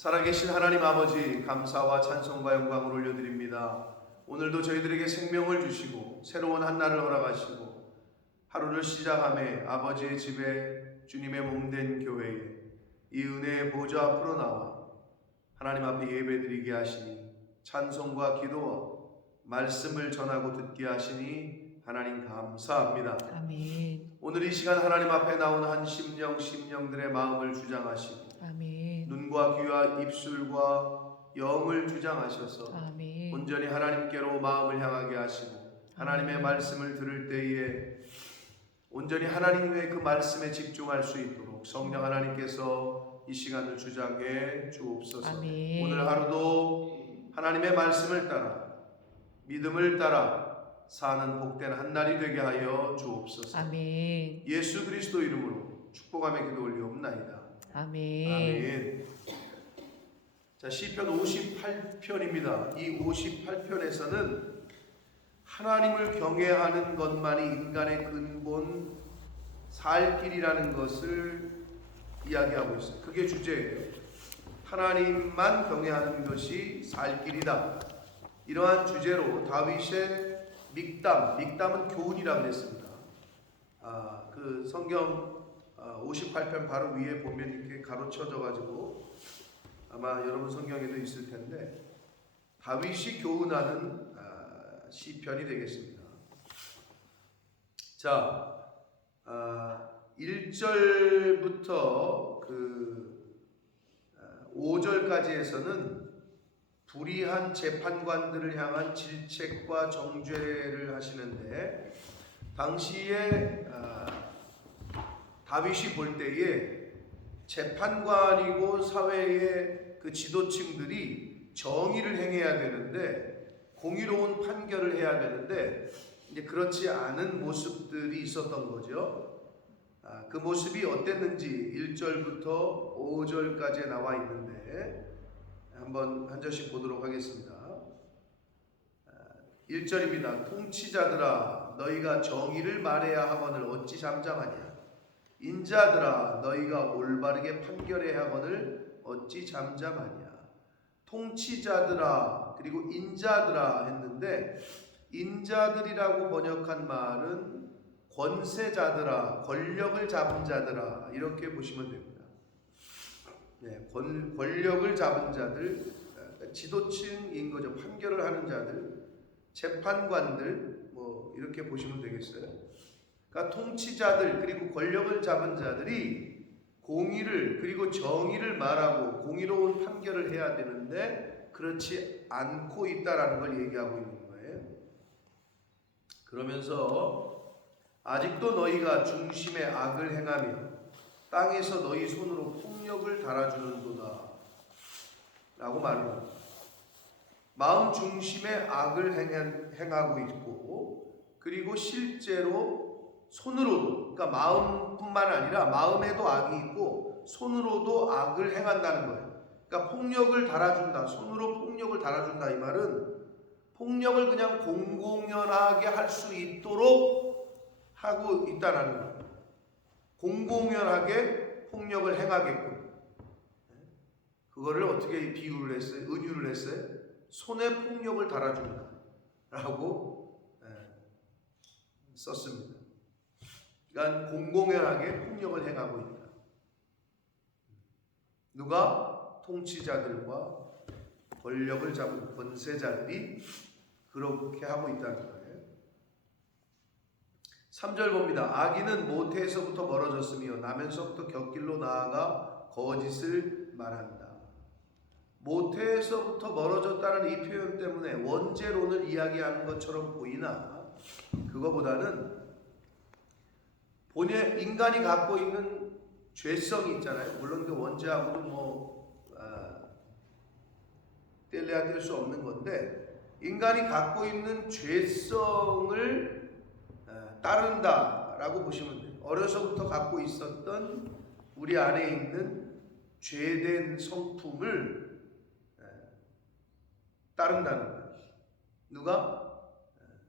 살아계신 하나님 아버지, 감사와 찬송과 영광을 올려드립니다. 오늘도 저희들에게 생명을 주시고 새로운 한 날을 허락하시고 하루를 시작함에 아버지의 집에 주님의 몸된 교회에 이 은혜의 보좌 앞으로 나와 하나님 앞에 예배드리게 하시니 찬송과 기도와 말씀을 전하고 듣게 하시니 하나님 감사합니다. 아멘. 오늘 이 시간 하나님 앞에 나온 한 심령들의 마음을 주장하시고 아멘. 눈과 귀와 입술과 영을 주장하셔서 아멘. 온전히 하나님께로 마음을 향하게 하시고 하나님의 말씀을 들을 때에 온전히 하나님의 그 말씀에 집중할 수 있도록 성령 하나님께서 이 시간을 주장해 주옵소서. 아멘. 오늘 하루도 하나님의 말씀을 따라 믿음을 따라 사는 복된 한 날이 되게 하여 주옵소서. 아멘. 예수 그리스도 이름으로 축복하며 기도 올리옵나이다. 아멘. 아멘. 자, 시편 58편입니다. 이 58편에서는 하나님을 경외하는 것만이 인간의 근본 살 길이라는 것을 이야기하고 있어요. 그게 주제예요. 하나님만 경외하는 것이 살 길이다. 이러한 주제로 다윗의 믹담은 교훈이라고 했습니다. 그 성경 58편 바로 위에 보면 이렇게 가로쳐져 가지고 아마 여러분 성경에도 있을 텐데 다윗이 교훈하는 시편이 되겠습니다. 자, 1절부터 그 5절까지에서는 불의한 재판관들을 향한 질책과 정죄를 하시는데 당시에 다윗이 볼 때에 재판관이고 사회의 그 지도층들이 정의를 행해야 되는데 공의로운 판결을 해야 되는데 이제 그렇지 않은 모습들이 있었던 거죠. 그 모습이 어땠는지 1절부터 5절까지 나와 있는데 한번 한 절씩 보도록 하겠습니다. 1절입니다. 통치자들아 너희가 정의를 말해야 하거늘 어찌 잠잠하냐. 인자들아 너희가 올바르게 판결해야 하거늘 어찌 잠잠하냐. 통치자들아 그리고 인자들아 했는데 인자들이라고 번역한 말은 권세자들아 권력을 잡은 자들아 이렇게 보시면 됩니다. 네, 권력을 잡은 자들, 지도층인 거죠. 판결을 하는 자들, 재판관들 뭐 이렇게 보시면 되겠어요. 그러니까 통치자들 그리고 권력을 잡은 자들이 공의를 그리고 정의를 말하고 공의로운 판결을 해야 되는데 그렇지 않고 있다라는 걸 얘기하고 있는 거예요. 그러면서 아직도 너희가 중심의 악을 행하며 땅에서 너희 손으로 폭력을 달아주는도다 라고 말합니다. 마음 중심의 악을 행하고 있고 그리고 실제로 손으로도 그러니까 마음뿐만 아니라 마음에도 악이 있고 손으로도 악을 행한다는 거예요. 그러니까 폭력을 달아준다. 손으로 폭력을 달아준다. 이 말은 폭력을 그냥 공공연하게 할 수 있도록 하고 있다는 거예요. 공공연하게 폭력을 행하게끔. 그거를 어떻게 비유를 했어요? 은유를 했어요? 손에 폭력을 달아준다 라고 썼습니다. 그러니까 공공연하게 폭력을 행하고 있다. 누가? 통치자들과 권력을 잡은 권세자들이 그렇게 하고 있다는 거예요. 3절 봅니다. 악인은 모태에서부터 멀어졌으며 나면서부터 곁길로 나아가 거짓을 말한다. 모태에서부터 멀어졌다는 이 표현 때문에 원죄론을 이야기하는 것처럼 보이나 그거보다는 본인 인간이 갖고 있는 죄성이 있잖아요. 물론 그 원죄하고도 뗄래야 뗄 수 없는 건데 인간이 갖고 있는 죄성을 따른다라고 보시면 돼요. 어려서부터 갖고 있었던 우리 안에 있는 죄된 성품을 따른다는 거예요. 누가?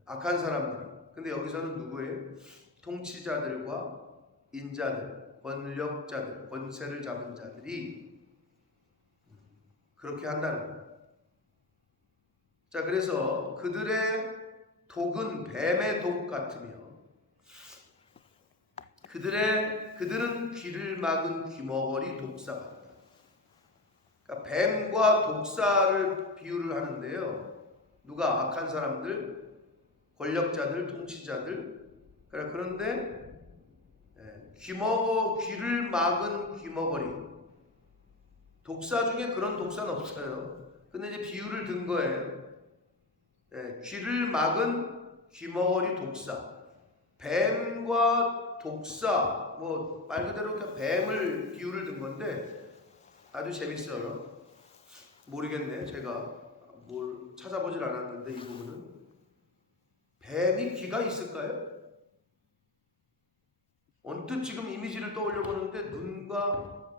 악한 사람들이. 근데 여기서는 누구예요? 통치자들과 인자들, 권력자들, 권세를 잡은 자들이 그렇게 한다는 거예요. 자, 그래서 그들의 독은 뱀의 독 같으며 그들은 귀를 막은 귀머거리 독사 같다. 그러니까 뱀과 독사를 비유를 하는데요. 누가? 악한 사람들, 권력자들, 통치자들. 그런데 귀를 막은 귀머거리. 독사 중에 그런 독사는 없어요. 근데 이제 비유를 든 거예요. 귀를 막은 귀머거리 독사. 뱀과 독사, 뭐 말 그대로 그냥 뱀을 비유를 든 건데 아주 재밌어요. 모르겠네. 제가 뭘 찾아보질 않았는데 이 부분은 뱀이 귀가 있을까요? 언뜻 지금 이미지를 떠올려 보는데 눈과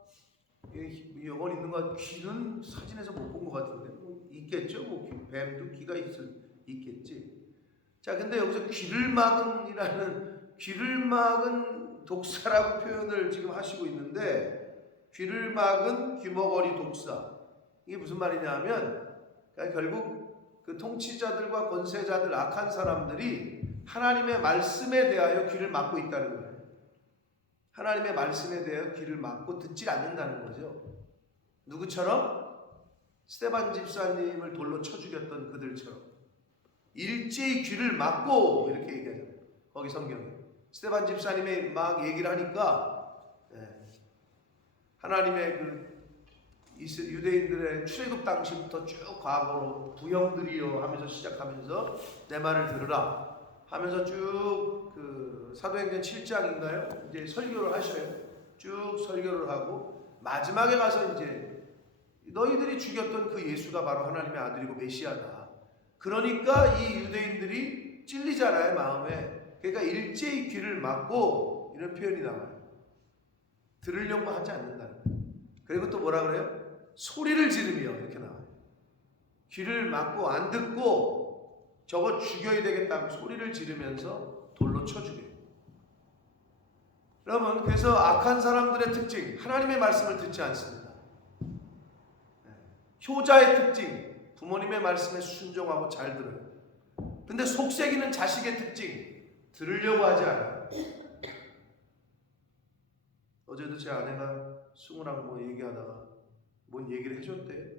영혼 있는 것, 귀는 사진에서 못 본 것 같은데 있겠죠. 뭐 뱀도 귀가 있겠지. 자, 근데 여기서 귀를 막은 독사라고 표현을 지금 하시고 있는데 귀를 막은 귀머거리 독사. 이게 무슨 말이냐면 그러니까 결국 그 통치자들과 권세자들, 악한 사람들이 하나님의 말씀에 대하여 귀를 막고 있다는 거예요. 하나님의 말씀에 대하여 귀를 막고 듣질 않는다는 거죠. 누구처럼? 스데반 집사님을 돌로 쳐 죽였던 그들처럼 일제히 귀를 막고 이렇게 얘기하잖아요. 거기 성경에 스데반 집사님이 막 얘기를 하니까 하나님의 그 유대인들의 출애굽 당시부터 쭉 과거로 부형들이여 하면서 시작하면서 내 말을 들으라 하면서 쭉 그 사도행전 7장인가요? 이제 설교를 하셔요. 쭉 설교를 하고 마지막에 가서 이제 너희들이 죽였던 그 예수가 바로 하나님의 아들이고 메시아다. 그러니까 이 유대인들이 찔리잖아요, 마음에. 그러니까 일제히 귀를 막고 이런 표현이 나와요. 들으려고 하지 않는다는 거예요. 그리고 또 뭐라 그래요? 소리를 지르며 이렇게 나와요. 귀를 막고 안 듣고 저거 죽여야 되겠다고 소리를 지르면서 돌로 쳐 죽여요. 여러분, 그래서 악한 사람들의 특징, 하나님의 말씀을 듣지 않습니다. 효자의 특징, 부모님의 말씀에 순종하고 잘 들어요. 근데 속색이는 자식의 특징, 들으려고 하지 않아요. 어제도 제 아내가 승우랑 뭐 얘기하다가 뭔 얘기를 해줬대.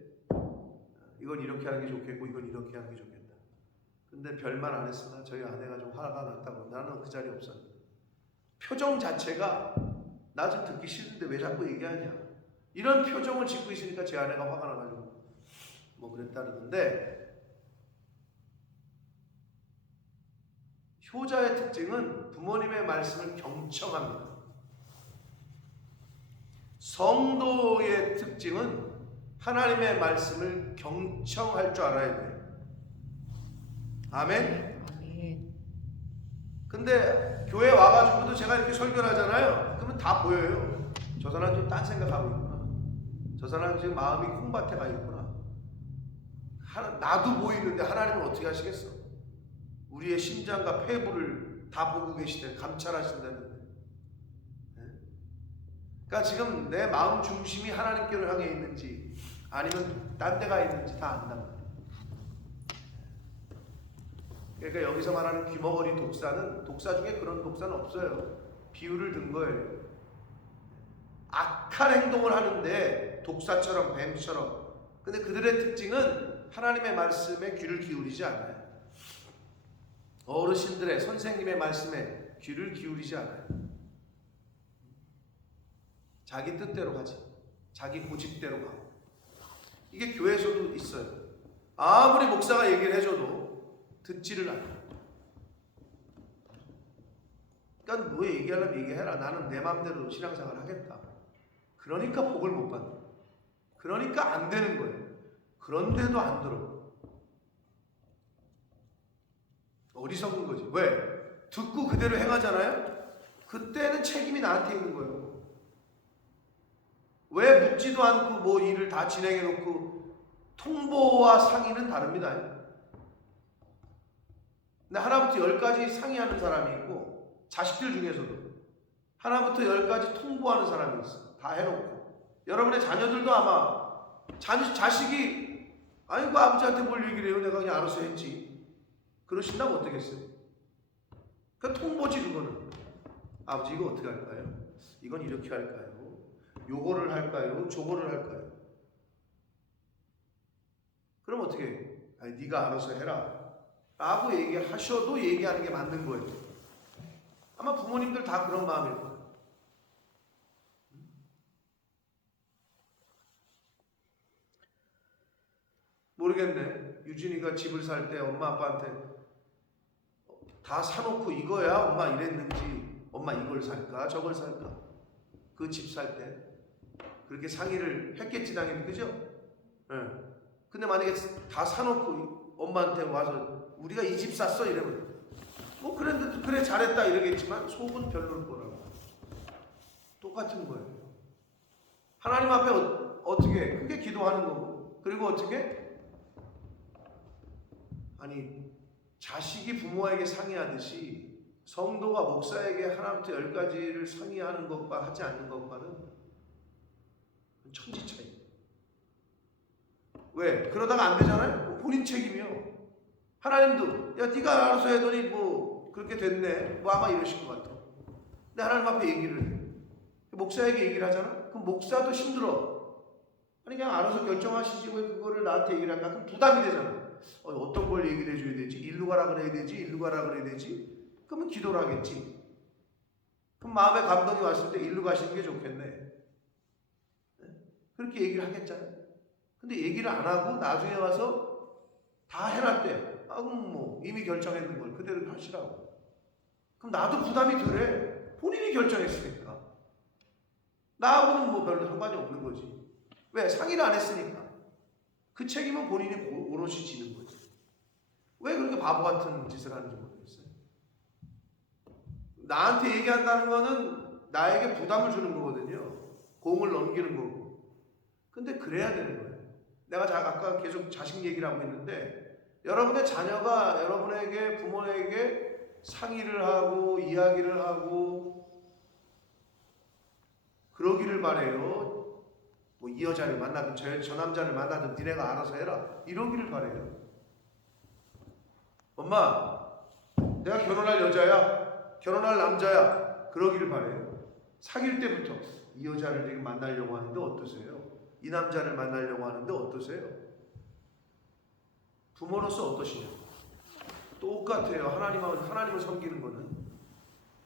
이건 이렇게 하는 게 좋겠고 이건 이렇게 하는 게 좋겠다. 근데 별말 안 했으나 저희 아내가 좀 화가 났다고. 나는 그 자리에 없었는데 표정 자체가 나 좀 듣기 싫은데 왜 자꾸 얘기하냐, 이런 표정을 짓고 있으니까 제 아내가 화가 나가지고 뭐 그랬다는데, 효자의 특징은 부모님의 말씀을 경청합니다. 성도의 특징은 하나님의 말씀을 경청할 줄 알아야 돼요. 아멘? 아멘. 근데 교회 와가지고도 제가 이렇게 설교를 하잖아요. 그러면 다 보여요. 저 사람 지금 딴 생각하고 있구나. 저 사람 지금 마음이 콩밭에 가 있구나. 나도 보이는데 하나님은 어떻게 하시겠어? 우리의 심장과 폐부를 다 보고 계시대. 감찰하신다는데. 그러니까 지금 내 마음 중심이 하나님께로 향해 있는지 아니면 딴 데가 있는지 다 안단 말이에요. 그러니까 여기서 말하는 귀머거리 독사는, 독사 중에 그런 독사는 없어요. 비유를 든 거예요. 악한 행동을 하는데 독사처럼, 뱀처럼. 근데 그들의 특징은 하나님의 말씀에 귀를 기울이지 않아요. 어르신들의, 선생님의 말씀에 귀를 기울이지 않아요. 자기 뜻대로 하지. 자기 고집대로 가고. 이게 교회에서도 있어요. 아무리 목사가 얘기를 해줘도 듣지를 않아요. 그러니까 너 얘기하려면 얘기해라. 나는 내 마음대로 신앙생활 하겠다. 그러니까 복을 못 받는 거예요. 그러니까 안 되는 거예요. 그런데도 안 들어. 어리석은 거지. 왜? 듣고 그대로 행하잖아요? 그때는 책임이 나한테 있는 거예요. 왜 묻지도 않고 뭐 일을 다 진행해 놓고. 통보와 상의는 다릅니다. 근데 하나부터 10까지 상의하는 사람이 있고, 자식들 중에서도 하나부터 10까지 통보하는 사람이 있어. 다 해놓고. 여러분의 자녀들도 아마 자식이 아니 그 아버지한테 뭘 얘기를 해요? 내가 그냥 알아서 했지. 그러신다면 어떻겠어요? 그 통보지 그거는. 아버지 이거 어떻게 할까요? 이건 이렇게 할까요? 요거를 할까요? 저거를 할까요? 그럼 어떻게 해요? 아니 네가 알아서 해라 라고 얘기하셔도 얘기하는 게 맞는 거예요. 아마 부모님들 다 그런 마음일 거예요. 모르겠네. 유진이가 집을 살 때 엄마 아빠한테 다 사놓고 이거야 엄마 이랬는지, 엄마 이걸 살까 저걸 살까, 그 집 살 때 그렇게 상의를 했겠지 당연히. 그죠? 예. 근데 만약에 다 사놓고 엄마한테 와서 우리가 이 집 샀어 이러면 뭐 그랬는데 그래 잘했다 이러겠지만 속은 별로일 거라고. 똑같은 거예요. 하나님 앞에 어떻게 그게 기도하는 거고, 그리고 어떻게 아니 자식이 부모에게 상의하듯이 성도가 목사에게 하나부터 10가지를 상의하는 것과 하지 않는 것과는 천지 차이. 왜? 그러다가 안 되잖아요? 본인 책임이요. 하나님도 야 네가 알아서 해더니 뭐 그렇게 됐네 뭐 아마 이러실 것 같아. 근데 하나님 앞에 얘기를 해. 목사에게 얘기를 하잖아? 그럼 목사도 힘들어. 아니 그냥 알아서 결정하시지 왜 그거를 나한테 얘기를 할까? 그럼 부담이 되잖아. 어떤 걸 얘기를 해줘야 되지? 일로 가라 그래야 되지? 일로 가라 그래야 되지? 그러면 기도를 하겠지. 그럼 마음에 감동이 왔을 때 일로 가시는 게 좋겠네. 그렇게 얘기를 하겠잖아요. 근데 얘기를 안 하고 나중에 와서 다 해놨대. 아, 그럼 뭐 이미 결정했는 걸 그대로 하시라고. 그럼 나도 부담이 덜해. 본인이 결정했으니까. 나하고는 뭐 별로 상관이 없는 거지. 왜? 상의를 안 했으니까. 그 책임은 본인이 오롯이 지는 거지. 왜 그렇게 바보 같은 짓을 하는지 모르겠어요. 나한테 얘기한다는 거는 나에게 부담을 주는 거거든요. 공을 넘기는 거고. 근데 그래야 되는 거예요. 내가 아까 계속 자식 얘기를 하고 있는데 여러분의 자녀가 여러분에게 부모에게 상의를 하고 이야기를 하고 그러기를 바래요. 뭐 이 여자를 만나든 저 남자를 만나든 니네가 알아서 해라 이러기를 바래요. 엄마 내가 결혼할 여자야 결혼할 남자야 그러기를 바래요. 사귈 때부터 이 여자를 지금 만나려고 하는데 어떠세요? 이 남자를 만나려고 하는데 어떠세요? 부모로서 어떠시냐? 똑같아요. 하나님을 섬기는 거는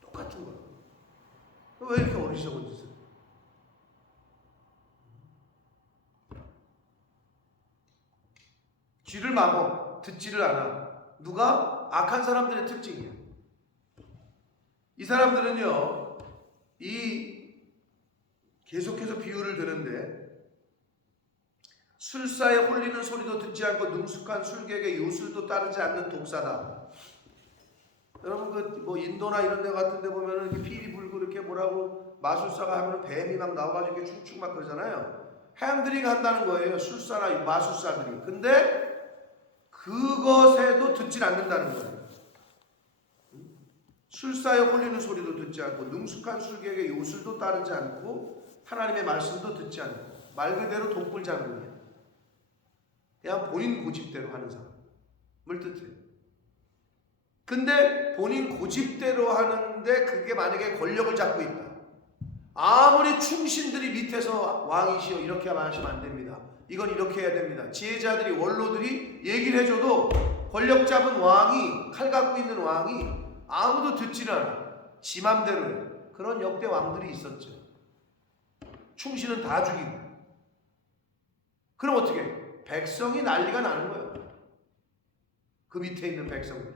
똑같은 거예요. 왜 이렇게 어리석은 짓을? 귀를 막어 듣지를 않아. 누가? 악한 사람들의 특징이야. 이 사람들은요, 계속해서 비유를 드는데 술사에 홀리는 소리도 듣지 않고 능숙한 술객의 요술도 따르지 않는 독사다. 여러분 뭐 인도나 이런 데 같은 데 보면은 이렇게 피리 불고 이렇게 뭐라고 마술사가 하면 뱀이 막 나와가지고 이렇게 축축 막 그러잖아요. 해양들이 간다는 거예요. 술사나 마술사들이. 근데 그것에도 듣질 않는다는 거예요. 술사에 홀리는 소리도 듣지 않고 능숙한 술객의 요술도 따르지 않고 하나님의 말씀도 듣지 않고 말 그대로 독불장군이야. 그냥 본인 고집대로 하는 사람을 뜻해요. 근데 본인 고집대로 하는데 그게 만약에 권력을 잡고 있다. 아무리 충신들이 밑에서 왕이시여 이렇게 말하시면 안 됩니다. 이건 이렇게 해야 됩니다. 지혜자들이 원로들이 얘기를 해줘도 권력 잡은 왕이 칼 갖고 있는 왕이 아무도 듣질 않아. 지 맘대로 해. 그런 역대 왕들이 있었죠. 충신은 다 죽이고. 그럼 어떻게 해? 백성이 난리가 나는 거예요. 그 밑에 있는 백성들.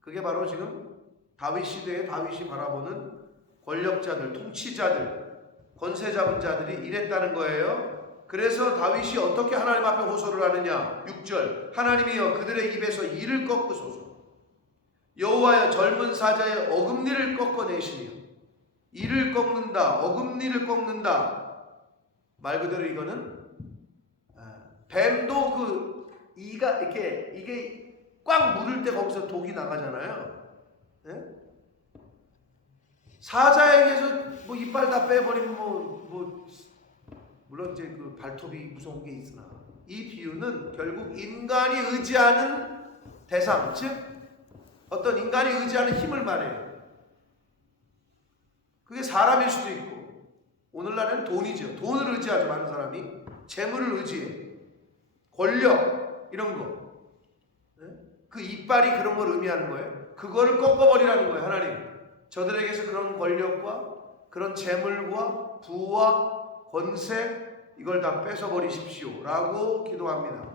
그게 바로 지금 다윗 시대에 다윗이 바라보는 권력자들, 통치자들, 권세 잡은 자들이 이랬다는 거예요. 그래서 다윗이 어떻게 하나님 앞에 호소를 하느냐? 6절 하나님이여 그들의 입에서 이를 꺾으소서. 여호와여 젊은 사자의 어금니를 꺾어내시며. 이를 꺾는다, 어금니를 꺾는다. 말 그대로 이거는 뱀도 그 이가 이렇게 이게 꽉 물을 때 거기서 독이 나가잖아요. 네? 사자에게서 뭐 이빨 다 빼버리면 뭐 물론 이제 그 발톱이 무서운 게 있으나 이 비유는 결국 인간이 의지하는 대상, 즉 어떤 인간이 의지하는 힘을 말해요. 그게 사람일 수도 있고, 오늘날에는 돈이죠. 돈을 의지하죠. 많은 사람이 재물을 의지해. 권력 이런 거. 그 이빨이 그런 걸 의미하는 거예요. 그거를 꺾어버리라는 거예요. 하나님, 저들에게서 그런 권력과 그런 재물과 부와 권세 이걸 다 뺏어버리십시오 라고 기도합니다.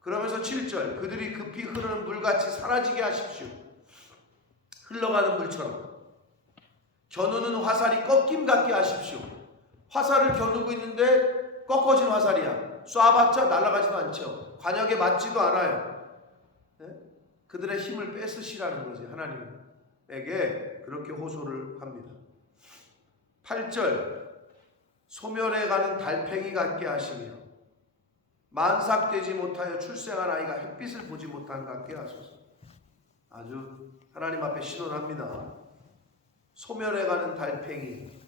그러면서 7절, 그들이 급히 흐르는 물같이 사라지게 하십시오. 흘러가는 물처럼. 겨누는 화살이 꺾임 같게 하십시오. 화살을 겨누고 있는데 꺾어진 화살이야. 쏴봤자 날아가지도 않죠. 관역에 맞지도 않아요. 네? 그들의 힘을 뺏으시라는 거지. 하나님에게 그렇게 호소를 합니다. 8절, 소멸해 가는 달팽이 같게 하시며 만삭되지 못하여 출생한 아이가 햇빛을 보지 못한 같게 하소서. 아주 하나님 앞에 신원합니다. 소멸해 가는 달팽이,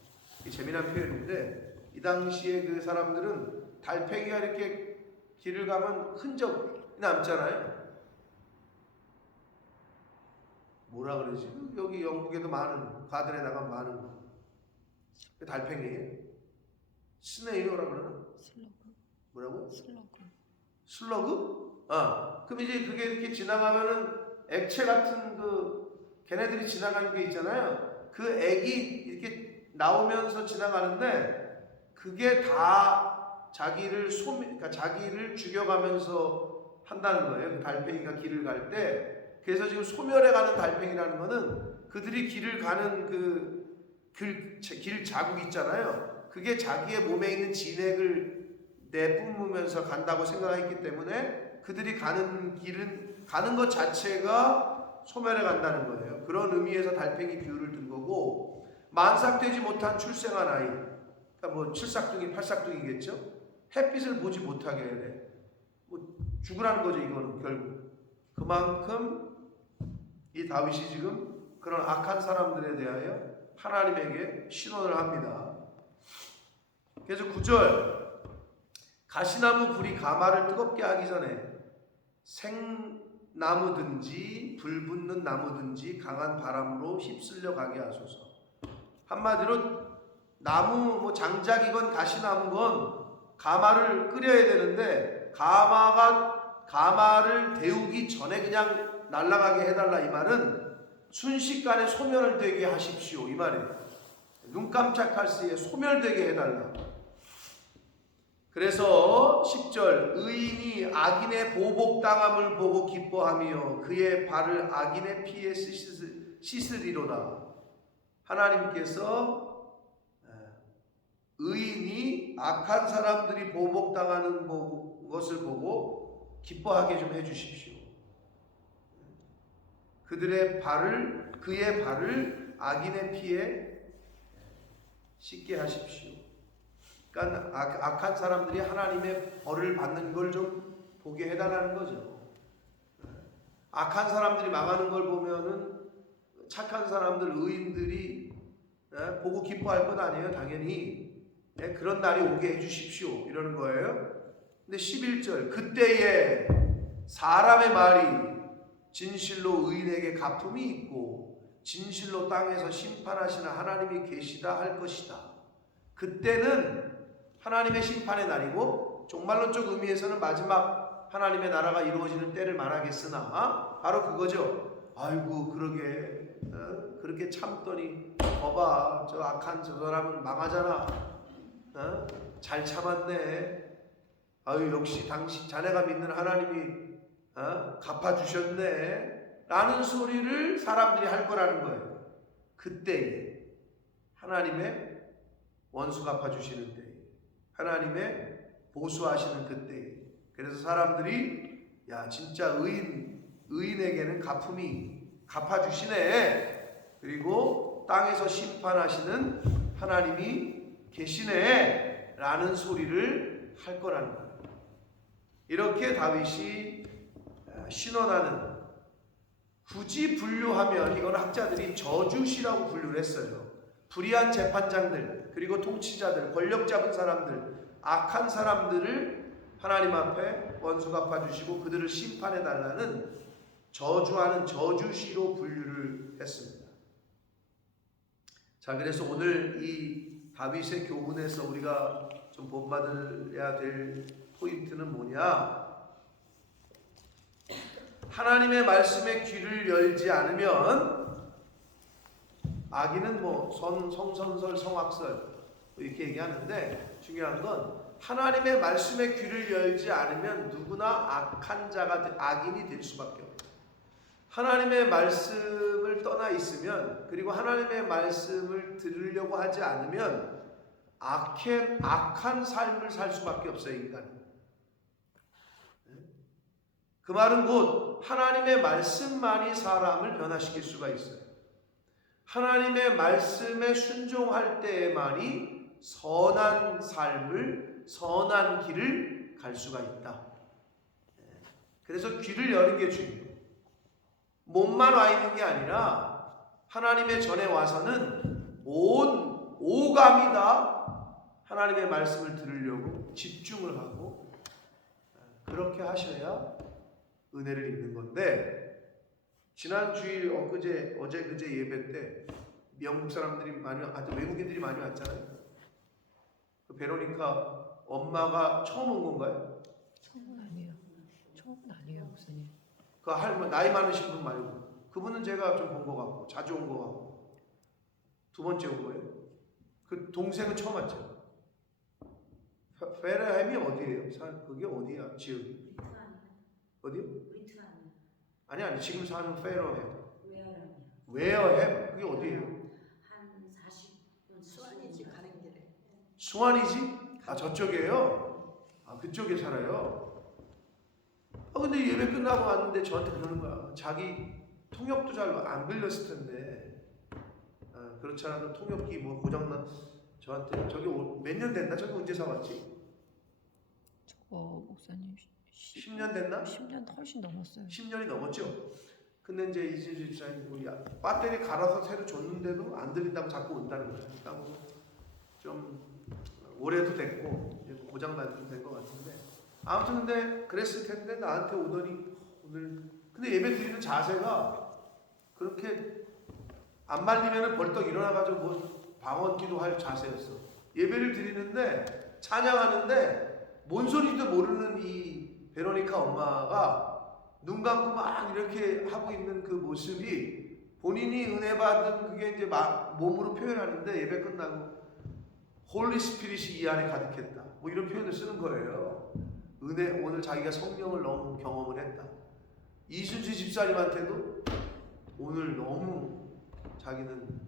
재미난 표현인데 이 당시에 그 사람들은 달팽이가 이렇게 길을 가면 흔적이 남잖아요. 뭐라 그러지? 여기 영국에도 많은, 가든에다가 많은 거. 달팽이에요. 스네이어라 그러나? 슬러그. 뭐라고? 슬러그. 슬러그? 그럼 이제 그게 이렇게 지나가면은 액체 같은 걔네들이 지나가는 게 있잖아요. 그 액이 이렇게 나오면서 지나가는데 그게 다 그러니까 자기를 죽여가면서 한다는 거예요. 그 달팽이가 길을 갈 때. 그래서 지금 소멸해가는 달팽이라는 거는 그들이 길을 가는 길 자국 있잖아요. 그게 자기의 몸에 있는 진액을 내뿜으면서 간다고 생각했기 때문에 그들이 가는 것 자체가 소멸해 간다는 거예요. 그런 의미에서 달팽이 비유를 든 거고, 만삭되지 못한 출생한 아이, 그러니까 뭐 7삭둥이, 8삭둥이겠죠? 햇빛을 보지 못하게 해. 죽으라는 거죠, 이거는 결국. 그만큼 이 다윗이 지금 그런 악한 사람들에 대하여 하나님에게 신원을 합니다. 그래서 9절, 가시나무 불이 가마를 뜨겁게 하기 전에 생나무든지 불붙는 나무든지 강한 바람으로 휩쓸려 가게 하소서. 한마디로 나무 장작이건 가시나무건 가마를 끓여야 되는데 가마를 데우기 전에 그냥 날아가게 해달라, 이 말은 순식간에 소멸되게 하십시오, 이 말이에요. 눈 깜짝할 새에 소멸되게 해달라. 그래서 10절, 의인이 악인의 보복당함을 보고 기뻐하며 그의 발을 악인의 피에 씻으리로다. 하나님께서 의인이 악한 사람들이 보복당하는 것을 보고 기뻐하게 좀 해주십시오. 그의 발을 악인의 피에 씻게 하십시오. 그러니까 악한 사람들이 하나님의 벌을 받는 걸 좀 보게 해달라는 거죠. 악한 사람들이 망하는 걸 보면은 착한 사람들, 의인들이 보고 기뻐할 것 아니에요, 당연히. 그런 날이 오게 해주십시오, 이러는 거예요. 근데 11절, 그때에 사람의 말이 진실로 의인에게 갚음이 있고 진실로 땅에서 심판하시는 하나님이 계시다 할 것이다. 그때는 하나님의 심판의 날이고 종말론적 의미에서는 마지막 하나님의 나라가 이루어지는 때를 말하겠으나 바로 그거죠. 아이고 그렇게 참더니 봐봐, 저 악한 저 사람은 망하잖아. 잘 참았네. 아유, 역시 당신 자네가 믿는 하나님이 갚아주셨네 라는 소리를 사람들이 할 거라는 거예요. 그때에 하나님의 원수 갚아주시는 때에, 하나님의 보수하시는 그때에. 그래서 사람들이 야, 진짜 의인에게는 갚아주시네, 그리고 땅에서 심판하시는 하나님이 계시네 라는 소리를 할 거라는 거예요. 이렇게 다윗이 신원하는, 굳이 분류하면 이건 학자들이 저주시라고 분류를 했어요. 불의한 재판장들, 그리고 통치자들, 권력 잡은 사람들, 악한 사람들을 하나님 앞에 원수 갚아주시고 그들을 심판해달라는 저주하는 저주시로 분류를 했습니다. 자, 그래서 오늘 이 다윗의 교훈에서 우리가 좀 본받아야 될 포인트는 뭐냐? 하나님의 말씀에 귀를 열지 않으면, 악인은 뭐 성선설 성악설 이렇게 얘기하는데, 중요한 건 하나님의 말씀에 귀를 열지 않으면 누구나 악한 자가, 악인이 될 수밖에 없어요. 하나님의 말씀을 떠나 있으면, 그리고 하나님의 말씀을 들으려고 하지 않으면 악한 삶을 살 수밖에 없어요, 인간은. 그 말은 곧 하나님의 말씀만이 사람을 변화시킬 수가 있어요. 하나님의 말씀에 순종할 때에만이 선한 삶을, 선한 길을 갈 수가 있다. 그래서 귀를 여는 게 중요해요. 몸만 와 있는 게 아니라 하나님의 전에 와서는 온 오감이 다 하나님의 말씀을 들으려고 집중을 하고, 그렇게 하셔야 은혜를 입는 건데, 지난 주일 어제 그제 예배 때 영국 사람들이 많이, 외국인들이 많이 왔잖아요. 그 베로니카 엄마가 처음 온 건가요? 처음은 아니에요. 처음은 아니에요, 목사님. 그 할머니, 나이 많으신 분 말고, 그분은 제가 좀 본 것 같고 자주 온 것 같고, 두 번째 온 거예요. 그 동생은 처음 왔죠. 페르햄이 어디예요? 그게 어디야? 지역이? 어디요? 아니 지금 사는 페르햄. 웨어햄. 그게 어디예요? 한 40분 수완이지 가는 길에. 수완이지? 아, 저쪽이에요? 아, 그쪽에 살아요? 아, 근데 예배 끝나고 왔는데 저한테 그러는 거야. 자기 통역도 잘 안 빌렸을 텐데, 아, 그렇지 않아도 통역기 뭐 고장난, 저한테 저기 몇 년 됐나? 저기 언제 사왔지? 저거 목사님 10년 됐나? 10년 훨씬 넘었어요. 10년이 넘었죠? 근데 이제 이진주 집사님 우리 배터리 갈아서 새로 줬는데도 안 들린다고 자꾸 온다는 거예요. 그러니까 뭐좀 오래도 됐고 이제 고장난 된 것 같은데, 아무튼 근데 그랬을 텐데 나한테 오더니 오늘, 근데 예배 드리는 자세가 그렇게 안 말리면은 벌떡 일어나가지고 뭐 방언기도 할 자세였어. 예배를 드리는데, 찬양하는데 뭔 소리도 모르는 이 베로니카 엄마가 눈 감고 막 이렇게 하고 있는 그 모습이, 본인이 은혜 받은 그게 이제 몸으로 표현하는데, 예배 끝나고 홀리 스피릿이 이 안에 가득했다, 뭐 이런 표현을 쓰는 거예요. 은혜, 오늘 자기가 성령을 너무 경험을 했다. 이순지 집사님한테도 오늘 너무 자기는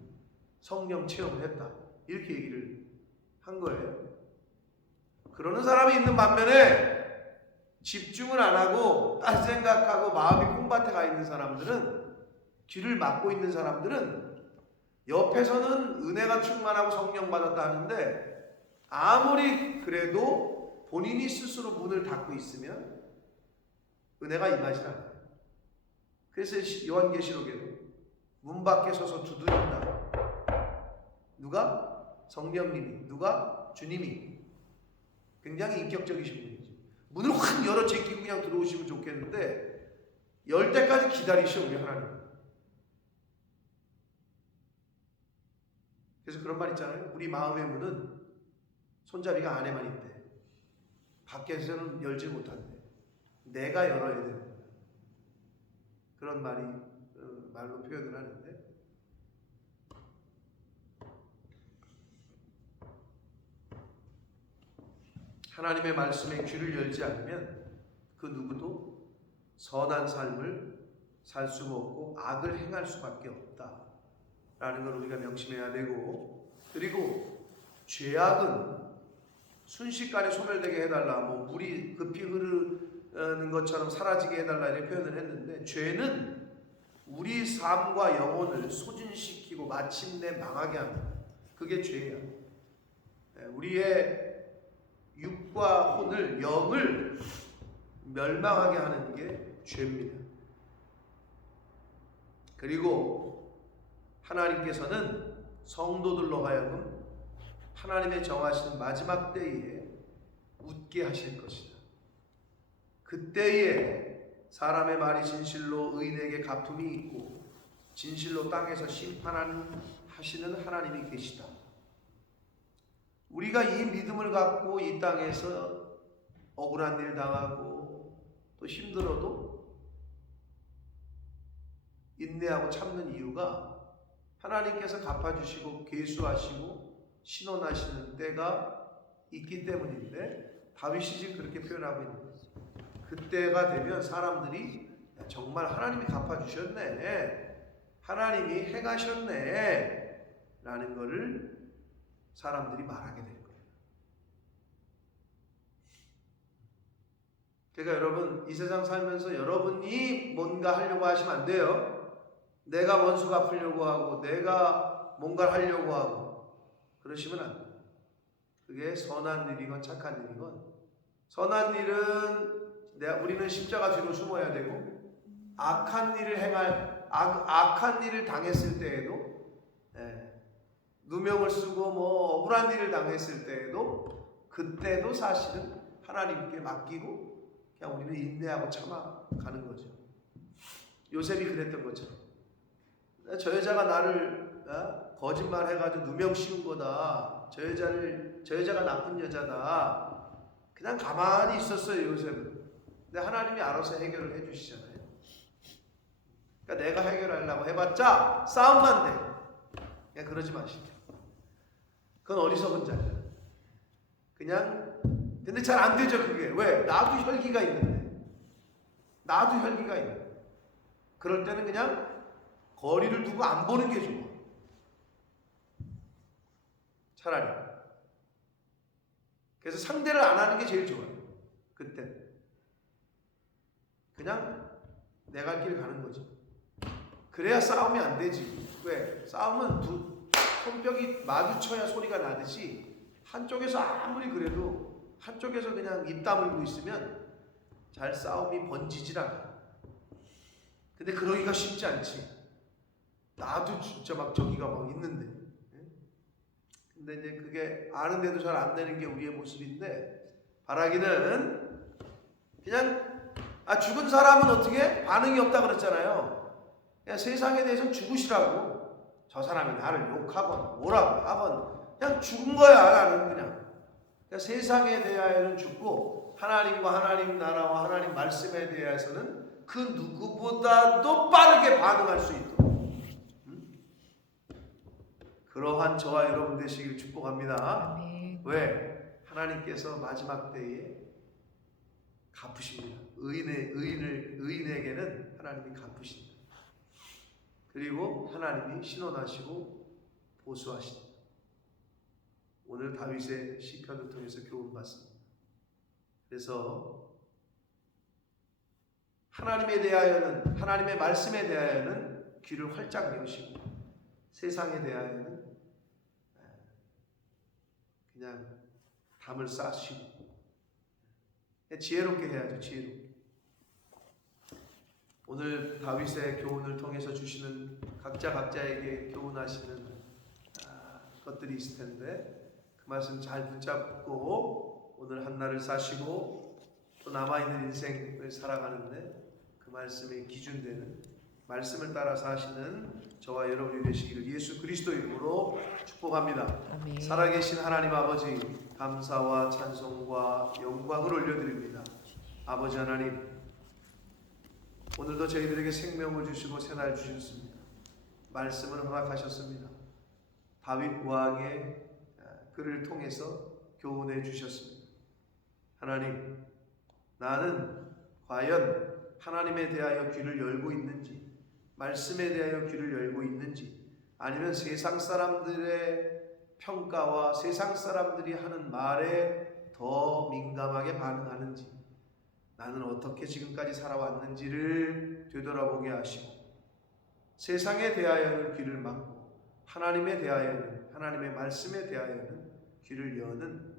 성령 체험을 했다, 이렇게 얘기를 한 거예요. 그러는 사람이 있는 반면에 집중을 안 하고 딴 생각하고 마음이 콩밭에 가 있는 사람들은, 귀를 막고 있는 사람들은 옆에서는 은혜가 충만하고 성령 받았다 하는데, 아무리 그래도 본인이 스스로 문을 닫고 있으면 은혜가 임하지 않아요. 그래서 요한계시록에도 문 밖에 서서 두드린다. 누가? 성령님이. 누가? 주님이. 굉장히 인격적이신 분이죠. 문을 확 열어 제끼고 그냥 들어오시면 좋겠는데, 열 때까지 기다리셔 우리 하나님. 그래서 그런 말 있잖아요. 우리 마음의 문은 손잡이가 안에만 있대. 밖에서는 열지 못한대. 내가 열어야 된다. 그런 말로 표현을 하는데, 하나님의 말씀에 귀를 열지 않으면 그 누구도 선한 삶을 살 수가 없고 악을 행할 수밖에 없다라는 걸 우리가 명심해야 되고, 그리고 죄악은 순식간에 소멸되게 해달라, 뭐 물이 급히 흐르는 것처럼 사라지게 해달라, 이렇게 표현을 했는데, 죄는 우리 삶과 영혼을 소진시키고 마침내 망하게 합니다. 그게 죄야. 우리의 육과 혼을, 영을 멸망하게 하는 게 죄입니다. 그리고 하나님께서는 성도들로 하여금 하나님의 정하신 마지막 때에 웃게 하실 것이다. 그때에 사람의 말이 진실로 의인에게 갚음이 있고 진실로 땅에서 심판하시는 하나님이 계시다. 우리가 이 믿음을 갖고 이 땅에서 억울한 일 당하고 또 힘들어도 인내하고 참는 이유가 하나님께서 갚아주시고 계수하시고 신원하시는 때가 있기 때문인데, 다윗이 지금 그렇게 표현하고 있는 거예요. 그때가 되면 사람들이 정말 하나님이 갚아주셨네, 하나님이 행하셨네 라는 것을 사람들이 말하게 될 거예요. 그러니까 여러분, 이 세상 살면서 여러분이 뭔가 하려고 하시면 안 돼요. 내가 원수 갚으려고 하고 내가 뭔가를 하려고 하고 그러시면 안 돼요. 그게 선한 일이건 착한 일이건, 선한 일은 우리는 십자가 뒤로 숨어야 되고, 악한 일을 당했을 때에도, 누명을 쓰고 억울한 일을 당했을 때에도, 그때도 사실은 하나님께 맡기고 그냥 우리는 인내하고 참아가는 거죠. 요셉이 그랬던 것처럼, 저 여자가 나를 거짓말 해가지고 누명 씌운 거다, 저 여자가 나쁜 여자다, 그냥 가만히 있었어요, 요셉은. 근데 하나님이 알아서 해결을 해주시잖아요. 그러니까 내가 해결하려고 해봤자 싸움만 돼. 그냥 그러지 마시죠. 그건 어리석은 자예요. 그냥, 근데 잘 안 되죠, 그게. 왜? 나도 혈기가 있는데. 그럴 때는 그냥 거리를 두고 안 보는 게 좋아. 차라리. 그래서 상대를 안 하는 게 제일 좋아요. 그때 그냥 내 갈 길 가는 거지. 그래야 싸움이 안 되지. 왜? 싸움은 두 손뼉이 마주쳐야 소리가 나듯이, 한쪽에서 아무리 그래도 한쪽에서 그냥 입 다물고 있으면 잘 싸움이 번지질 않아. 근데 그러기가 쉽지 않지. 나도 진짜 막 저기가 막 있는데. 근데 이제 그게 아는데도 잘 안 되는 게 우리의 모습인데, 바라기는 그냥 죽은 사람은 어떻게 반응이 없다 그랬잖아요. 그냥 세상에 대해서는 죽으시라고. 저 사람이 나를 욕하건 뭐라고 하건 그냥 죽은 거야. 나는 그냥 세상에 대하여는 죽고, 하나님과 하나님 나라와 하나님 말씀에 대해서는 그 누구보다도 빠르게 반응할 수 있도록, 그러한 저와 여러분 되시길 축복합니다. 아멘. 왜? 하나님께서 마지막 때에 갚으십니다. 의인에게는 하나님이 갚으십니다. 그리고 하나님이 신원하시고 보수하십니다. 오늘 다윗의 시편을 통해서 교훈 받습니다. 그래서 하나님에 대하여는, 하나님의 말씀에 대하여는 귀를 활짝 여시고, 세상에 대하여는 그냥 담을 싸시고, 지혜롭게 해야죠. 지혜롭게. 오늘 다윗의 교훈을 통해서 주시는 각자에게 교훈하시는 것들이 있을 텐데, 그 말씀 잘 붙잡고 오늘 한날을 사시고 또 남아있는 인생을 살아가는데 그 말씀이 기준되는, 말씀을 따라 사시는 저와 여러분이 되시기를 예수 그리스도 이름으로 축복합니다. 아멘. 살아계신 하나님 아버지, 감사와 찬송과 영광을 올려드립니다. 아버지 하나님, 오늘도 저희들에게 생명을 주시고 새날 주셨습니다. 말씀을 허락하셨습니다. 다윗 왕의 글을 통해서 교훈해 주셨습니다. 하나님, 나는 과연 하나님에 대하여 귀를 열고 있는지, 말씀에 대하여 귀를 열고 있는지, 아니면 세상 사람들의 평가와 세상 사람들이 하는 말에 더 민감하게 반응하는지, 나는 어떻게 지금까지 살아왔는지를 되돌아보게 하시고, 세상에 대하여는 귀를 막고 하나님에 대하여는, 하나님의 말씀에 대하여는 귀를 여는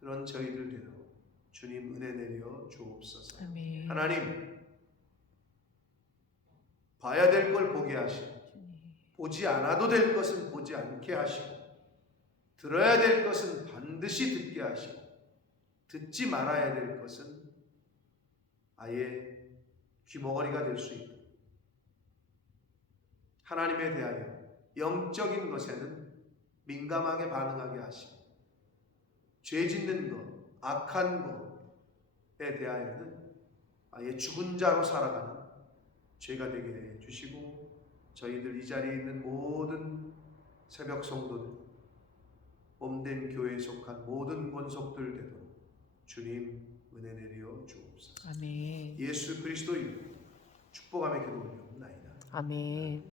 그런 저희들 되도록 주님 은혜 내려 주옵소서. 아멘. 하나님, 봐야 될 걸 보게 하시고, 보지 않아도 될 것은 보지 않게 하시고, 들어야 될 것은 반드시 듣게 하시고, 듣지 말아야 될 것은 아예 귀머거리가 될 수 있고, 하나님에 대하여 영적인 것에는 민감하게 반응하게 하시고, 죄 짓는 것, 악한 것에 대하여는 아예 죽은 자로 살아가는 죄가 되게 해 주시고, 저희들 이 자리에 있는 모든 새벽 성도들, 몸된 교회에 속한 모든 권속들 되도록 주님 은혜 내려 주옵소서. 아멘. 예수 그리스도 이름으로 축복하며 기도 올리옵나이다. 아멘.